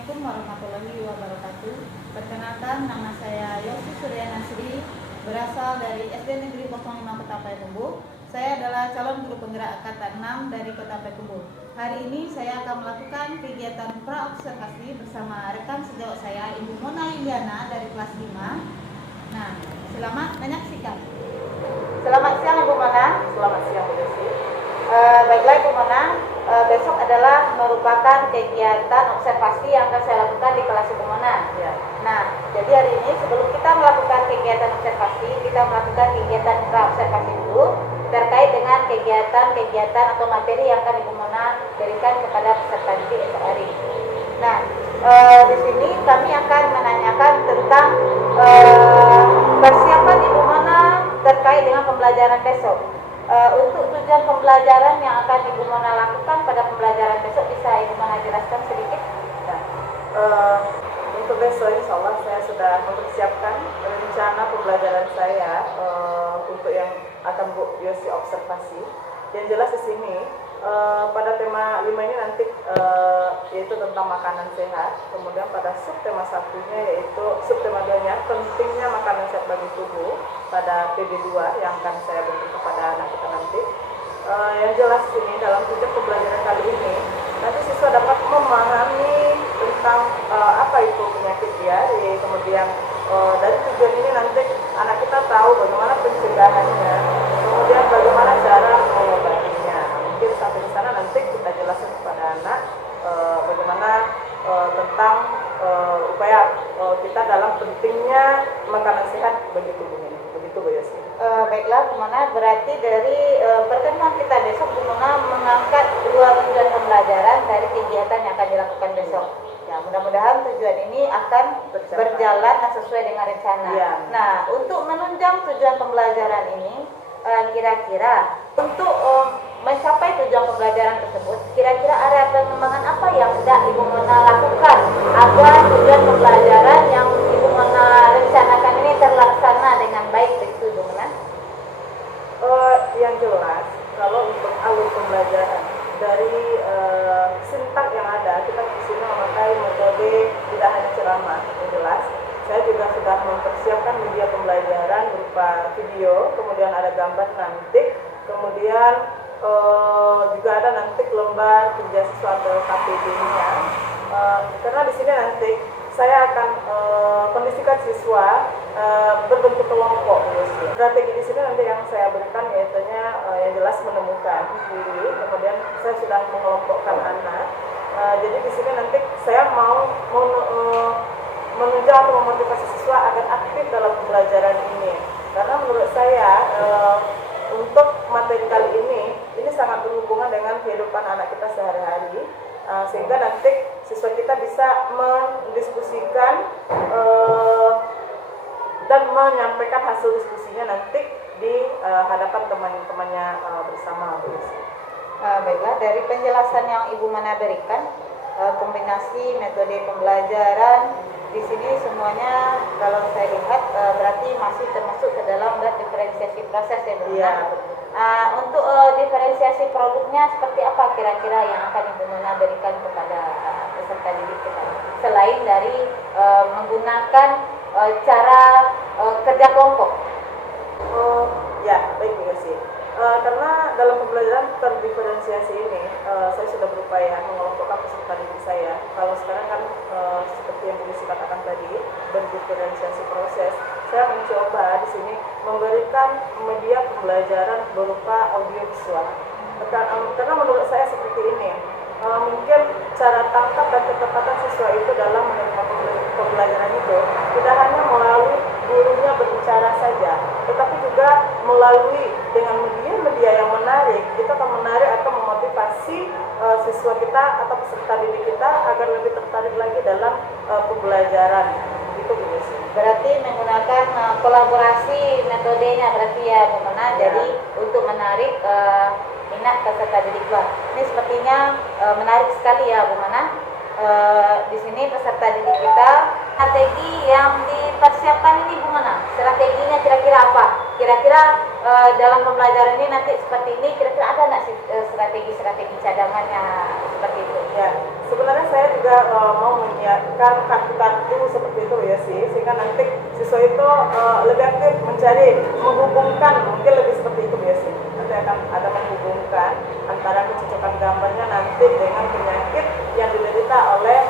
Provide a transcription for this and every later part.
Assalamualaikum warahmatullahi wabarakatuh. Perkenalkan, nama saya Yosi Surya Nasri, berasal dari SD Negeri 05 Kota Payakumbuh. Saya adalah calon guru penggerak angkatan 6 dari Kota Payakumbuh. Hari ini saya akan melakukan kegiatan praobservasi bersama rekan sejawat saya, Ibu Mona Liliana dari kelas 5. Nah, selamat menyaksikan. Selamat siang Ibu Mona. Selamat siang Bu Desi. Baiklah Ibu Mona, besok adalah merupakan kegiatan observasi yang akan saya lakukan di kelas Ibu Mona. Ya. Nah, jadi hari ini sebelum kita melakukan kegiatan observasi, kita melakukan kegiatan pra-observasi dulu terkait dengan kegiatan atau materi yang akan Ibu Mona berikan kepada peserta didik esok hari. Nah, di sini kami akan menanyakan tentang persiapan Ibu Mona terkait dengan pembelajaran besok. Untuk tujuan pembelajaran yang akan Ibu Mona lakukan pada pembelajaran besok, bisa Ibu Mona jelaskan sedikit? Ya. Untuk besok insya Allah saya sudah mempersiapkan rencana pembelajaran saya untuk yang akan Bu Yosi observasi. Yang jelas di sini pada tema 5 ini nanti yaitu tentang makanan sehat. Kemudian pada subtema satunya yaitu subtema 2-nya pentingnya makanan sehat bagi tubuh pada PB2 yang akan saya berikan kepada anak kita nanti. Yang jelas di sini dalam tujuan pembelajaran kali ini nanti siswa dapat memahami tentang apa itu penyakit diare. Kemudian dari tujuan ini nanti anak kita tahu bagaimana pencegahannya, kemudian bagaimana cara mengobatinya. Mungkin sampai di sana nanti kita jelaskan kepada anak bagaimana tentang upaya kita dalam pentingnya makanan sehat bagi tubuh ini. Begitu Bu Yosi. Baiklah Bu Mona, berarti dari pertemuan kita besok Bu Mona mengangkat 2 tujuan pembelajaran dari kegiatan yang akan dilakukan besok. Ya, mudah-mudahan tujuan ini akan berjalan sesuai dengan rencana. Ya. Nah, untuk menunjang tujuan pembelajaran ini, kira-kira untuk mencapai tujuan pembelajaran tersebut, kira-kira area pengembangan apa yang hendak Ibu Mona lakukan agar tujuan pembelajaran yang Ibu Mona rencanakan ini terlaksana dengan baik, begitu Ibu Mona? Yang jelas, kalau untuk alur pembelajaran dari sintak yang ada, kita di sini memakai metode tidak hanya ceramah. Yang jelas, saya juga sudah mempersiapkan media pembelajaran berupa video, kemudian ada gambar nanti, kemudian juga ada nanti lembar kerja siswa atau KPD-nya. Karena di sini nanti saya akan kondisikan siswa berbentuk kelompok. Strategi di sini nanti yang saya berikan yaitu yang jelas menemukan diri, kemudian saya sudah mengelompokkan anak. Jadi di sini nanti saya mau menunjang atau memotivasi siswa agar aktif dalam pembelajaran ini. Karena menurut saya untuk materi kali ini sangat berhubungan dengan kehidupan anak kita sehari-hari, sehingga nanti siswa kita bisa mendiskusikan dan menyampaikan hasil diskusinya nanti di hadapan teman-temannya bersama. Baiklah, dari penjelasan yang Ibu Mona berikan, kombinasi metode pembelajaran di sini semuanya kalau saya lihat berarti masih termasuk ke dalam diferensiasi proses ya Bu Mona. Iya. Untuk diferensiasi produknya seperti apa kira-kira yang akan Ibu Mona berikan kepada peserta didik kita, selain dari menggunakan cara kerja kelompok? Ya, baik Bu Yosi. Karena dalam pembelajaran terdiferensiasi ini saya sudah berupaya mengelompokkan peserta didik saya. Kalau sekarang kan seperti yang Bu Yosi katakan tadi, berdiferensiasi proses, saya mencoba di sini memberikan media pembelajaran berupa audiovisual. Karena menurut saya seperti ini, mungkin cara tangkap dan kecepatan siswa itu dalam menerima pembelajaran itu tidak hanya melalui gurunya berbicara saja, tetapi juga melalui dengan media yang menarik. Kita akan menarik atau memotivasi siswa kita atau peserta didik kita agar lebih tertarik lagi dalam pembelajaran. Itu Bu Yosi. Berarti menggunakan kolaborasi metodenya berarti ya Bu Mona. Ya. Jadi untuk menarik minat peserta didik. Ini sepertinya menarik sekali ya Bu Mona. Di sini peserta didik kita, strategi yang dipersiapkan ini Bu Mona, strateginya kira-kira apa? Kira-kira dalam pembelajaran ini nanti seperti ini, kira-kira ada nggak sih strategi cadangannya seperti itu? Ya, Sebenarnya saya juga mau menyiapkan kartu-kartu seperti itu ya sih, sehingga nanti siswa itu lebih aktif mencari, menghubungkan, mungkin lebih seperti itu ya sih. Nanti akan ada menghubungkan antara kecocokan gambarnya nanti dengan penyakit yang diderita oleh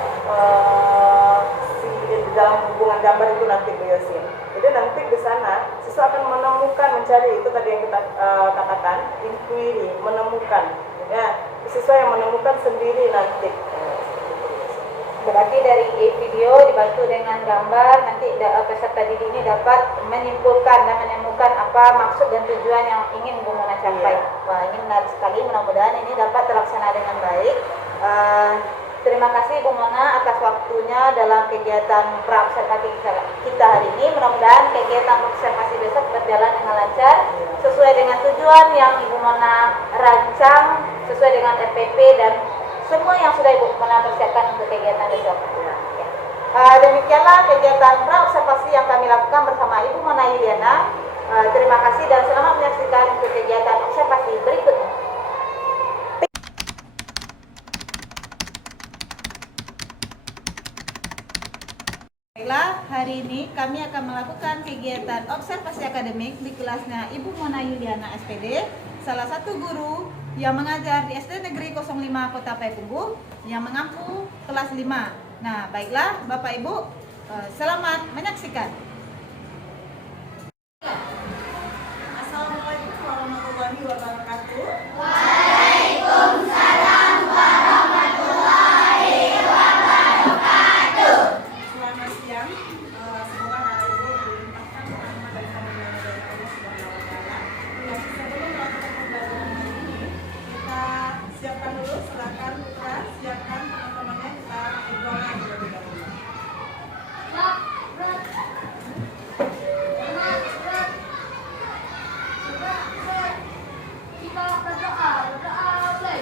si di dalam hubungan gambar itu nanti Bu Yosin. Jadi nanti di sana siswa akan menemukan, mencari, itu tadi yang kita katakan inquiry, menemukan ya, siswa yang menemukan sendiri nanti. Berarti dari video dibantu dengan gambar, nanti peserta didik ini dapat menyimpulkan dan menemukan apa maksud dan tujuan yang ingin Bu Mona capai. Wah, ini menarik sekali, mudah-mudahan ini dapat terlaksana dengan baik. Terima kasih Bu Mona atas waktunya dalam kegiatan praobservasi kita hari ini. Mudah-mudahan kegiatan observasi besok berjalan dengan lancar, sesuai dengan tujuan yang Ibu Mona rancang, sesuai dengan RPP dan semua yang sudah Ibu Mona persiapkan untuk kegiatan besok. Demikianlah kegiatan praobservasi yang kami lakukan bersama Ibu Mona Yuliana. Terima kasih dan selamat menyaksikan untuk kegiatan observasi berikutnya. Baiklah, hari ini kami akan melakukan kegiatan observasi akademik di kelasnya Ibu Mona Yuliana SPD, salah satu guru yang mengajar di SD Negeri 05 Kota Payakumbuh yang mengampu kelas 5. Nah, baiklah Bapak Ibu, selamat menyaksikan. Assalamualaikum warahmatullahi wabarakatuh. Waalaikumsalam warahmatullahi wabarakatuh. Selamat siang. Semoga Bapak Ibu dilimpahkan rahmat dan karunia dari Allah Subhanahu wa taala. Ya, sebelum melakukan pembelajaran hari ini, kita siapkan dulu, silakan Putra siapkan teman-temannya, kita berdoa terlebih dahulu. Kita berdoa boleh.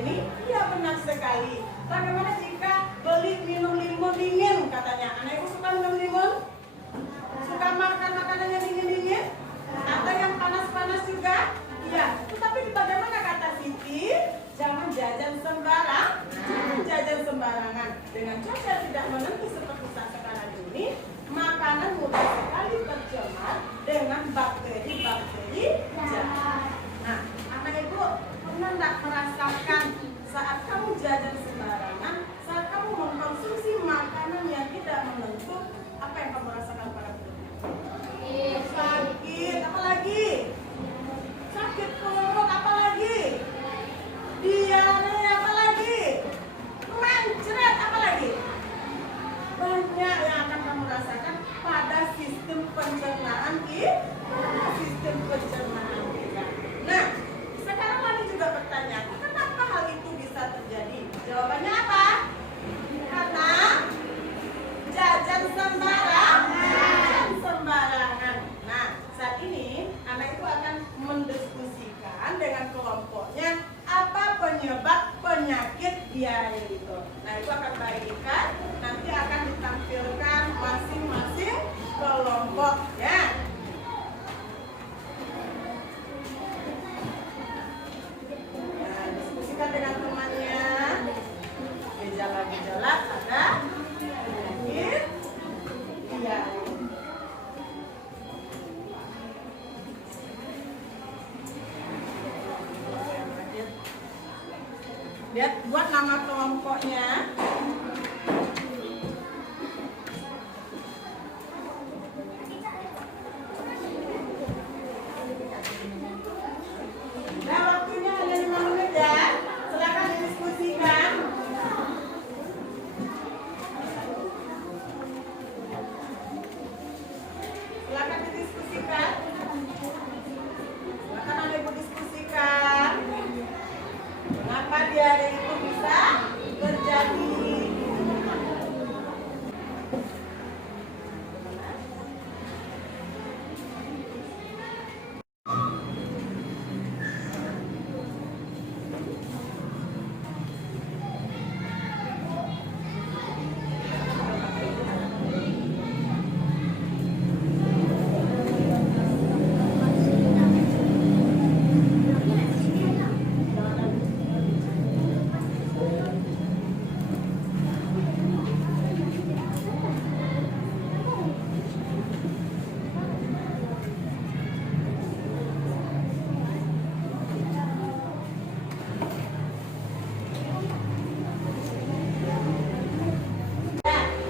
Jenny? Iya benar sekali. Bagaimana jika beli minum limun dingin katanya? Anak ibu suka minum limun? Suka makan makanan yang dingin-dingin? Atau yang panas-panas juga? Iya. Tetapi bagaimana kata Siti? Jangan jajan jajan sembarangan. Dengan cuaca tidak menentu seperti saat sekarang ini, makanan mudah sekali tercemar dengan bakteri-bakteri jahat. Nah, anak ibu pernah nggak merasakan saat kamu jajan sembarangan, saat kamu mengkonsumsi makanan yang tidak menentu, apa yang kamu rasakan pada perutnya? Sakit, apalagi? Sakit perut, apalagi? Diare, apalagi? Mencret, apalagi? Banyak yang akan kamu rasakan pada sistem pencernaan kita. Nah, sekarang Lani juga bertanya, kenapa hal itu bisa terjadi? Jawabannya apa? Karena jajan sembarangan. Nah, saat ini anak itu akan mendiskusikan dengan kelompoknya apa penyebab penyakit diare itu. Nah, itu akan bagikan, nanti akan ditampilkan masing-masing kelompoknya. Nah, diskusikan dengan temannya. Gejala-gejala ada penyakit diare. Lihat, buat nama kelompoknya. Nah, waktunya hanya 5 menit ya. Silakan didiskusikan. Silakan didiskusikan. Silakan Anda Ibu diskusikan. Mengapa diare itu bisa terjadi?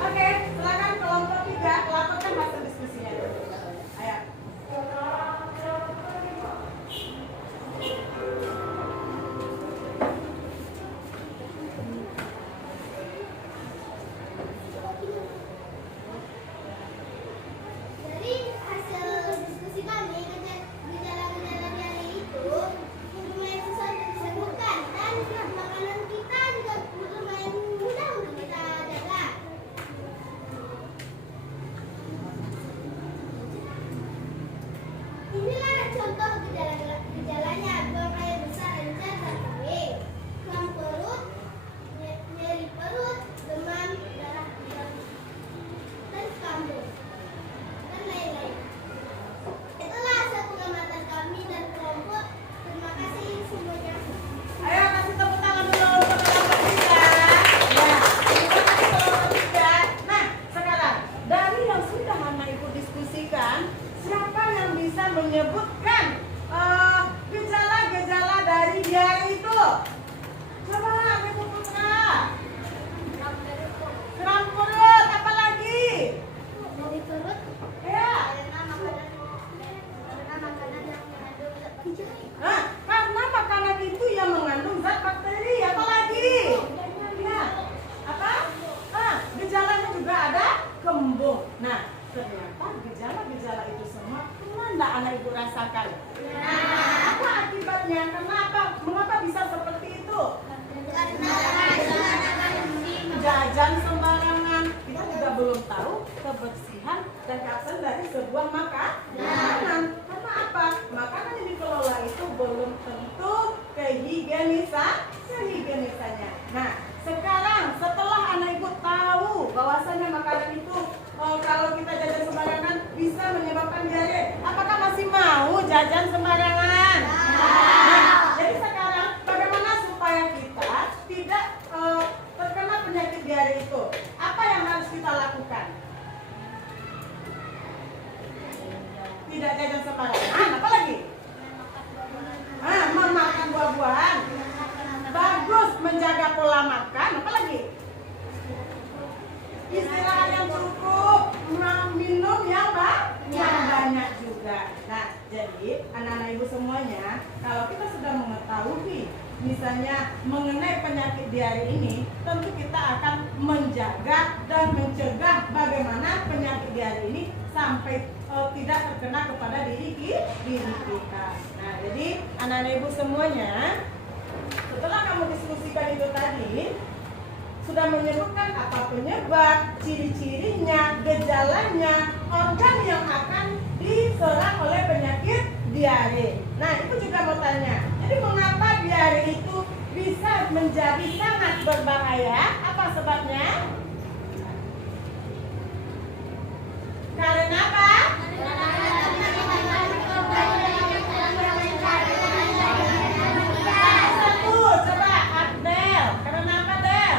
Oke, silakan kelompok 3 laporkan hasil diskusinya. Ayo. Dari hasil diskusi kami, gejala-gejala diare itu lumayan susah untuk disembuhkan dan makanan kita juga lumayan mudah untuk kita jaga. Inilah contoh gejalanya: buang air besar, encer, dan kering, kram perut, nyeri perut, demam, darah dan kambuh, dan lain-lain. Itulah hasil pengamatan kami dan kelompok. Terima kasih semuanya. Ayo kasih tepuk tangan dulu untuk kelompok 3. Ya, terima kasih kelompok 3. Nah, sekarang dari yang sudah anak ibu diskusikan, siapa yang bisa menyebutkan gejala-gejala dari diare itu? Coba Ibu Putra. Kram perut, apa lagi? Nyeri perut Ya. karena makanan yang mengandung zat bakteri. Nah, karena makanan itu yang mengandung zat bakteri, apa lagi? Ya. Apa? Gejalanya juga ada kembung. Nah, ternyata gejala-gejala itu semua pernah enggak anak ibu rasakan? Apa akibatnya? Mengapa bisa seperti itu? Jajan sembarangan. Kita juga belum tahu kebersihan dan keabsahan dari sebuah makanan. Karena apa? Makanan yang dikelola itu belum tentu kehigienisan. ke mejanya. Nah, sekarang setelah anak ibu tahu bahwasannya makanan itu kalau kita jajan sembarangan bisa menyebabkan diare, apakah masih mau jajan sembarangan? Nah, jadi sekarang bagaimana supaya kita tidak terkena penyakit diare itu? Apa yang harus kita lakukan? Tidak jajan sembarangan, apa lagi? Memakan buah-buahan. Bagus, menjaga pola makan, apa lagi? Istirahat yang cukup, minum yang banyak juga. Nah, jadi anak-anak ibu semuanya, kalau kita sudah mengetahui misalnya mengenai penyakit diare ini, tentu kita akan menjaga dan mencegah bagaimana penyakit diare ini sampai tidak terkena kepada diri kita. Nah, jadi anak-anak ibu semuanya, setelah kamu diskusikan itu tadi, sudah menyebutkan apa penyebab, ciri-cirinya, gejalanya, organ yang akan diserang oleh penyakit diare. Nah, ibu juga mau tanya, jadi mengapa diare itu bisa menjadi sangat berbahaya? Apa sebabnya? Karena apa? Satu, coba Abdel. Karena apa, Del?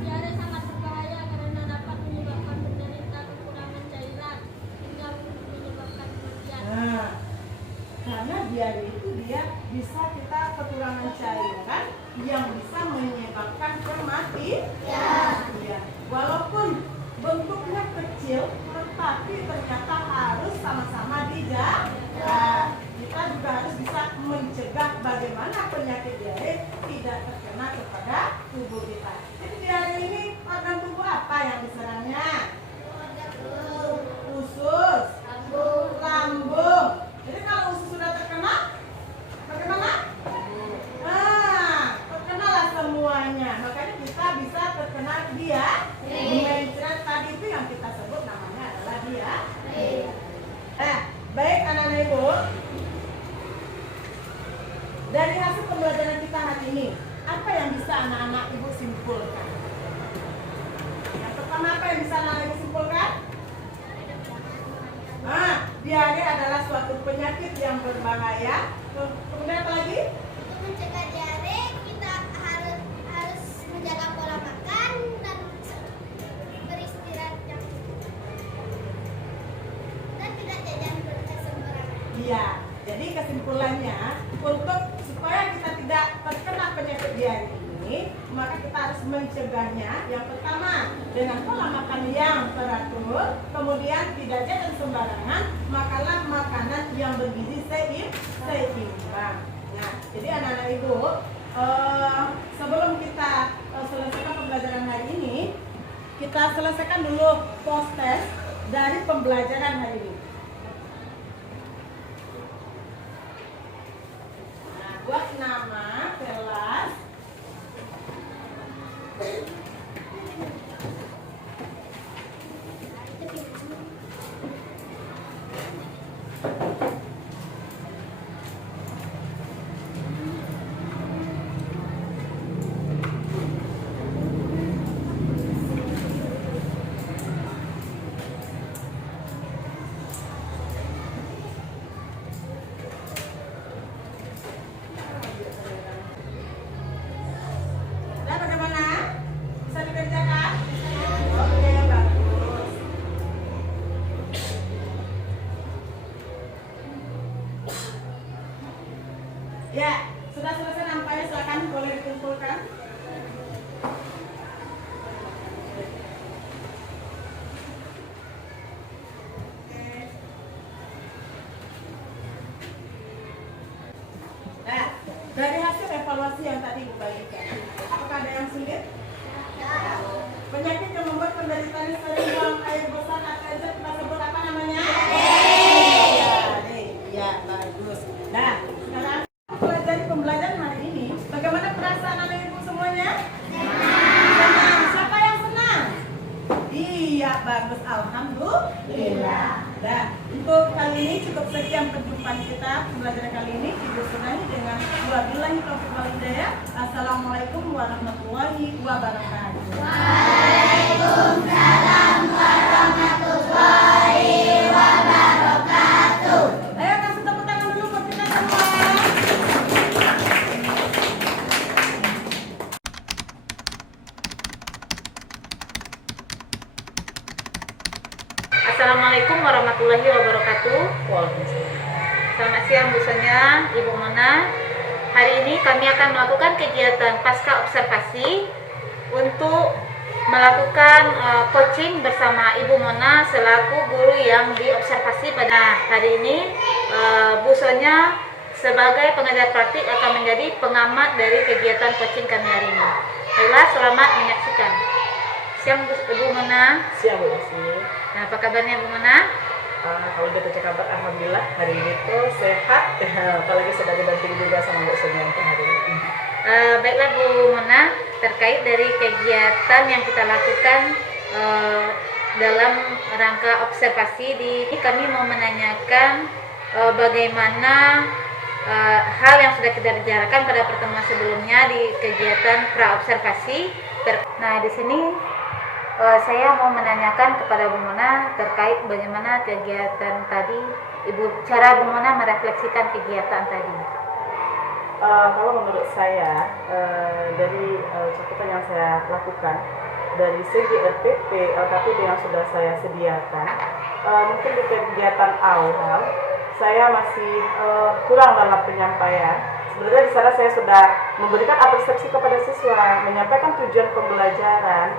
Diare sangat berbahaya karena dapat menyebabkan penderita kekurangan cairan hingga menyebabkan kematian. Nah, karena diare itu dia bisa kita kekurangan cairan yang bisa menyebabkan kematian. Ya. Walaupun bentuknya kecil, tetapi ternyata harus sama-sama dijaga. Kita juga harus bisa mencegah bagaimana penyakit diare tidak terkena kepada tubuh kita. Jadi diare ini organ tubuh apa yang diserangnya? Usus, lambung. Jadi kalau usus sudah terkena, bagaimana? Terkenalah semuanya. Makanya kita bisa terkena diare. Tadi itu yang kita sebut namanya adalah diare. Baik anak-anak ibu, dari hasil pembelajaran kita hari ini, apa yang bisa anak-anak ibu simpulkan? Yang pertama, apa yang bisa anak-anak ibu simpulkan? Diare adalah suatu penyakit yang berbahaya. Kemudian apa lagi? Untuk mencegah diare, kita harus menjaga pola makan dan beristirahat yang cukup. Dan tidak jajan sembarangan. Iya. Jadi kesimpulannya, untuk supaya kita tidak terkena penyakit diare ini, maka kita harus mencegahnya. Yang pertama, dengan pola makan yang teratur, kemudian tidak jajan sembarangan, makanlah makanan yang bergizi seimbang. Nah, jadi anak-anak ibu, sebelum kita selesaikan pembelajaran hari ini, kita selesaikan dulu post test dari pembelajaran hari ini. Buat nama kelas ya, sudah selesai nampaknya, silakan boleh dikumpulkan. Nah, dari hasil evaluasi yang tadi Ibu bagikan, apakah ada yang sulit? Penyakit yang membuat penderitanya sering buang air besar atau kita sebut apa namanya? Ya, bagus. Nah, sekarang pelajari pembelajaran hari ini, bagaimana perasaan anak ibu semuanya? Senang. Siapa yang senang? Iya, bagus. Alhamdulillah. Nah, untuk kali ini cukup sekian perjumpaan kita pembelajaran kali ini. Ibu sudahi dengan luar Assalamualaikum warahmatullahi wabarakatuh. Ayo kasih tepuk tangan dulu buat kita semua. Assalamualaikum warahmatullahi wabarakatuh. Selamat siang Bu Sonia, Ibu Mona. Hari ini kami akan melakukan kegiatan pasca observasi untuk melakukan coaching bersama Ibu Mona selaku guru yang diobservasi pada hari ini. Bu Sonia sebagai pengajar praktik akan menjadi pengamat dari kegiatan coaching kami hari ini. Baiklah, selamat menyaksikan. Siang Bu Mona. Siang Bu Yosi. Nah, apa kabarnya Bu Mona? Kalau dia baca kabar, alhamdulillah hari ini tuh sehat. Apalagi sudah didampingi juga sama Bu Sonia untuk hari ini. Baiklah Bu Mona, terkait dari kegiatan yang kita lakukan dalam rangka observasi ini kami mau menanyakan bagaimana hal yang sudah kita bicarakan pada pertemuan sebelumnya di kegiatan pra-observasi. Nah, di sini saya mau menanyakan kepada Bu Mona terkait bagaimana kegiatan tadi, cara Bu Mona merefleksikan kegiatan tadi. Kalau menurut saya, dari cakupan yang saya lakukan, dari segi RPP, LKPD yang sudah saya sediakan, mungkin di kegiatan awal, saya masih kurang dalam penyampaian. Sebenarnya di sana saya sudah memberikan apresiasi kepada siswa, menyampaikan tujuan pembelajaran,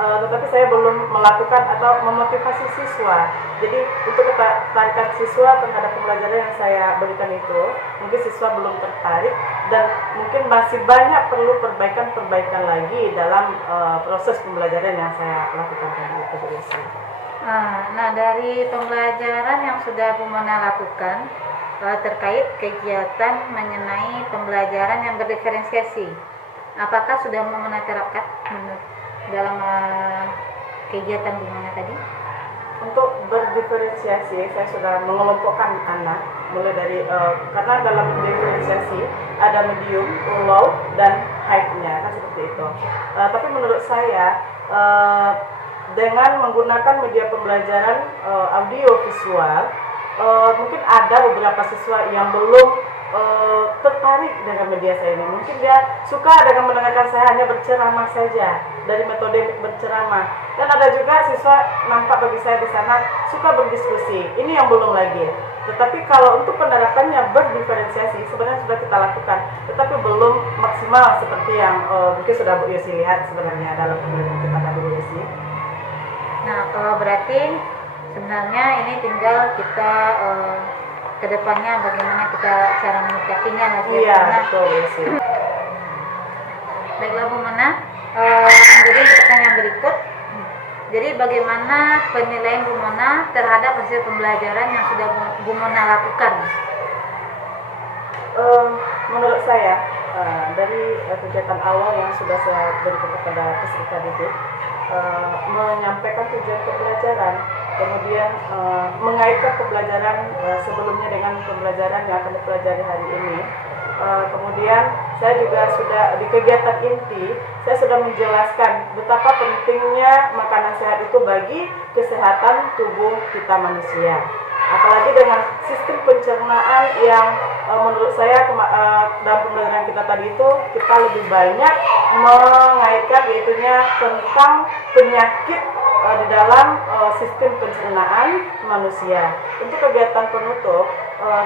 tetapi saya belum melakukan atau memotivasi siswa. Jadi untuk ketertarikan siswa terhadap pembelajaran yang saya berikan itu, mungkin siswa belum tertarik dan mungkin masih banyak perlu perbaikan lagi dalam proses pembelajaran yang saya lakukan tadi itu. Nah, dari pembelajaran yang sudah Bu Mona lakukan terkait kegiatan mengenai pembelajaran yang berdiferensiasi, apakah sudah Bu Mona terapkan dalam kegiatan Bu Mona tadi? Untuk berdiferensiasi, saya sudah mengelompokkan anak mulai dari karena dalam diferensiasi ada medium, low, dan high-nya, kan seperti itu. Tapi menurut saya dengan menggunakan media pembelajaran audio visual, mungkin ada beberapa siswa yang belum tertarik dengan media saya ini. Mungkin dia suka dengan mendengarkan saya hanya berceramah saja, dari metode berceramah. Dan ada juga siswa nampak bagi saya di sana suka berdiskusi. Ini yang belum lagi. Tetapi kalau untuk penerapannya berdiferensiasi sebenarnya sudah kita lakukan, tetapi belum maksimal seperti yang mungkin sudah Bu Yosi lihat sebenarnya dalam pembelajaran kita tadi Bu Yosi. Nah, berarti sebenarnya ini tinggal kita kedepannya bagaimana kita cara menyikapinya lagi. Iya, betul sih. Baiklah Bu Mona, jadi pertanyaan berikut. Jadi bagaimana penilaian Bu Mona terhadap hasil pembelajaran yang sudah Bu Mona lakukan? Menurut saya dari kegiatan awal yang sudah saya berikan kepada peserta didik, menyampaikan tujuan pembelajaran, kemudian mengaitkan pembelajaran sebelumnya dengan pembelajaran yang akan dipelajari hari ini. Kemudian saya juga sudah di kegiatan inti, saya sudah menjelaskan betapa pentingnya makanan sehat itu bagi kesehatan tubuh kita manusia. Apalagi dengan sistem pencernaan yang menurut saya dalam pembelajaran kita tadi itu kita lebih banyak mengaitkan yaitunya tentang penyakit di dalam sistem pencernaan manusia. Untuk kegiatan penutup,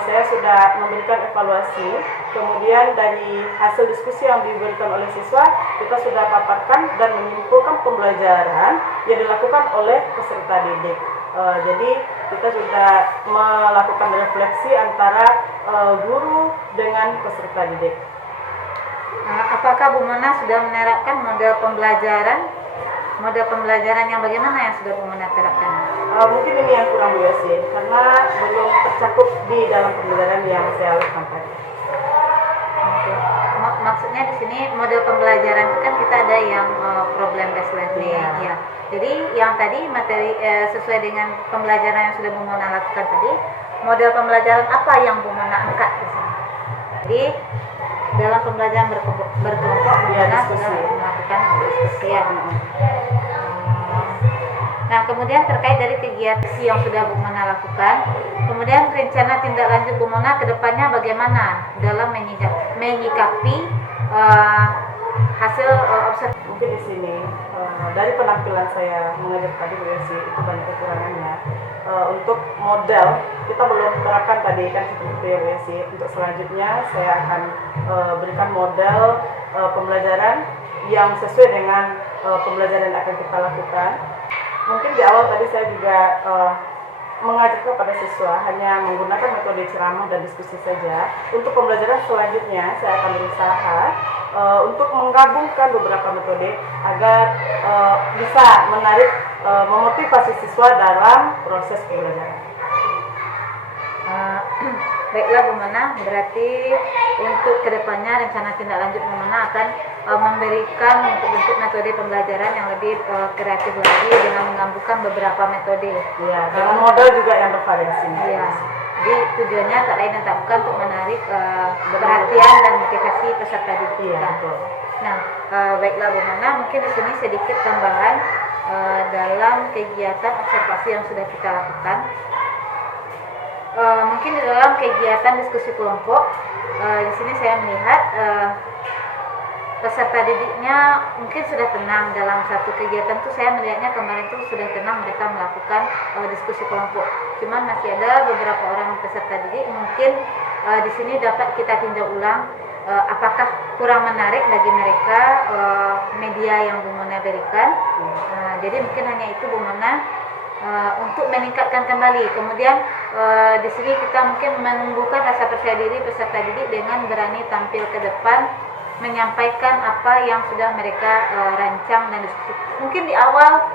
saya sudah memberikan evaluasi, kemudian dari hasil diskusi yang diberikan oleh siswa, kita sudah paparkan dan menyimpulkan pembelajaran yang dilakukan oleh peserta didik. Jadi kita sudah melakukan refleksi antara guru dengan peserta didik. Apakah Bu Mona sudah menerapkan model pembelajaran yang bagaimana yang sudah Bu Mona terapkan? Mungkin ini yang kurang Bu Yosi, karena belum tercakup di dalam pembelajaran yang saya lakukan tadi. Maksudnya di sini model pembelajaran itu kan kita ada yang problem based learning, ya. Jadi yang tadi materi sesuai dengan pembelajaran yang sudah Bu Mona lakukan tadi, model pembelajaran apa yang Bu Mona angkat di sini? Jadi dalam pembelajaran berkelompok Iya, Bumona diskusi. sudah melakukan diskusi ya. Nah, kemudian terkait dari kegiatan yang sudah Bumona lakukan, kemudian rencana tindak lanjut Bumona ke depannya bagaimana dalam menyikapi hasil observasi. Mungkin di sini dari penampilan saya mengajar tadi Bu Yosi itu banyak kekurangannya. Untuk model kita belum terapkan tadi kan seperti itu ya Bu Yosi. Untuk selanjutnya saya akan berikan model pembelajaran yang sesuai dengan pembelajaran yang akan kita lakukan. Mungkin di awal tadi saya juga mengajak kepada siswa hanya menggunakan metode ceramah dan diskusi saja. Untuk pembelajaran selanjutnya saya akan berusaha untuk menggabungkan beberapa metode agar bisa menarik memotivasi siswa dalam proses pembelajaran. Baiklah Bumona, berarti untuk kedepannya rencana tindak lanjut Bumona akan memberikan bentuk metode pembelajaran yang lebih kreatif lagi dengan menggabungkan beberapa metode. Ya, dengan model juga yang bervariasi. Iya. Jadi tujuannya tak lain dan tak bukan untuk menarik perhatian dan motivasi peserta didik Iya, kita. betul. Nah, baiklah Bumona, mungkin di sini sedikit tambahan dalam kegiatan observasi yang sudah kita lakukan. Mungkin di dalam kegiatan diskusi kelompok, di sini saya melihat peserta didiknya mungkin sudah tenang dalam satu kegiatan tuh. Saya melihatnya kemarin tuh sudah tenang mereka melakukan diskusi kelompok. Cuman masih ada beberapa orang peserta didik mungkin di sini dapat kita tinjau ulang apakah kurang menarik bagi mereka media yang Bumona berikan. Jadi mungkin hanya itu Bumona untuk meningkatkan kembali. Kemudian di sini kita mungkin menumbuhkan rasa percaya diri peserta didik dengan berani tampil ke depan menyampaikan apa yang sudah mereka rancang dan diskusi. Mungkin di awal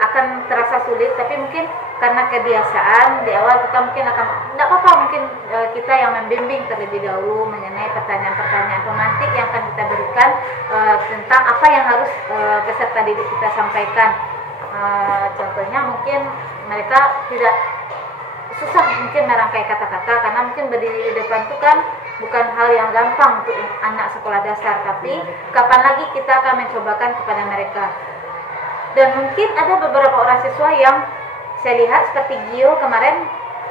akan terasa sulit, tapi mungkin karena kebiasaan di awal kita mungkin akan tidak apa-apa, mungkin kita yang membimbing terlebih dahulu mengenai pertanyaan-pertanyaan pemantik yang akan kita berikan tentang apa yang harus peserta didik kita sampaikan. Contohnya mungkin mereka tidak susah mungkin merangkai kata-kata karena mungkin berdiri di depan itu kan bukan hal yang gampang untuk anak sekolah dasar, tapi kapan lagi kita akan mencobakan kepada mereka. Dan mungkin ada beberapa orang siswa yang saya lihat seperti Gio kemarin,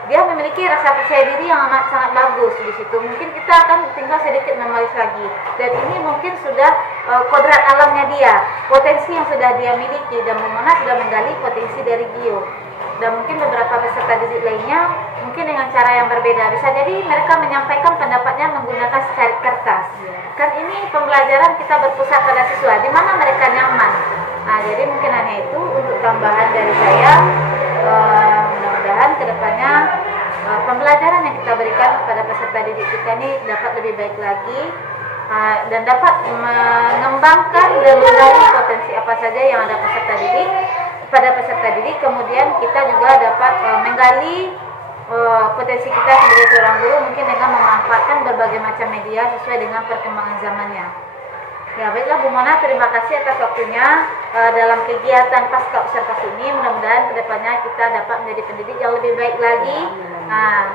dia memiliki rasa percaya diri yang amat sangat bagus di situ. Mungkin kita akan tinggal sedikit memoles lagi. Dan ini mungkin sudah kodrat alamnya dia, potensi yang sudah dia miliki, dan Bumona sudah menggali potensi dari Gio. Dan mungkin beberapa peserta didik lainnya mungkin dengan cara yang berbeda. Bisa jadi mereka menyampaikan pendapatnya menggunakan secarik kertas. Kan ini pembelajaran kita berpusat pada siswa, di mana mereka nyaman. Nah, jadi mungkin hanya itu untuk tambahan dari saya. Mudah-mudahan kedepannya pembelajaran yang kita berikan kepada peserta didik kita ini dapat lebih baik lagi dan dapat mengembangkan dan menggali potensi apa saja yang ada pada peserta didik. Kemudian kita juga dapat menggali potensi kita sebagai seorang guru mungkin dengan memanfaatkan berbagai macam media sesuai dengan perkembangan zamannya. Ya, baiklah Bumona, terima kasih atas waktunya dalam kegiatan pasca observasi ini. Mudah-mudahan kedepannya kita dapat menjadi pendidik yang lebih baik lagi,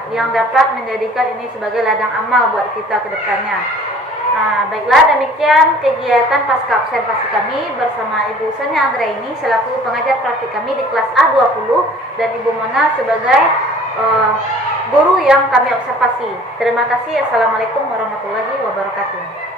yang dapat menjadikan ini sebagai ladang amal buat kita kedepannya. Baiklah, demikian kegiatan pasca observasi kami bersama Ibu Sonia Anggraini selaku pengajar praktik kami di kelas A20 dan Ibu Mona sebagai guru yang kami observasi. Terima kasih. Assalamualaikum warahmatullahi wabarakatuh.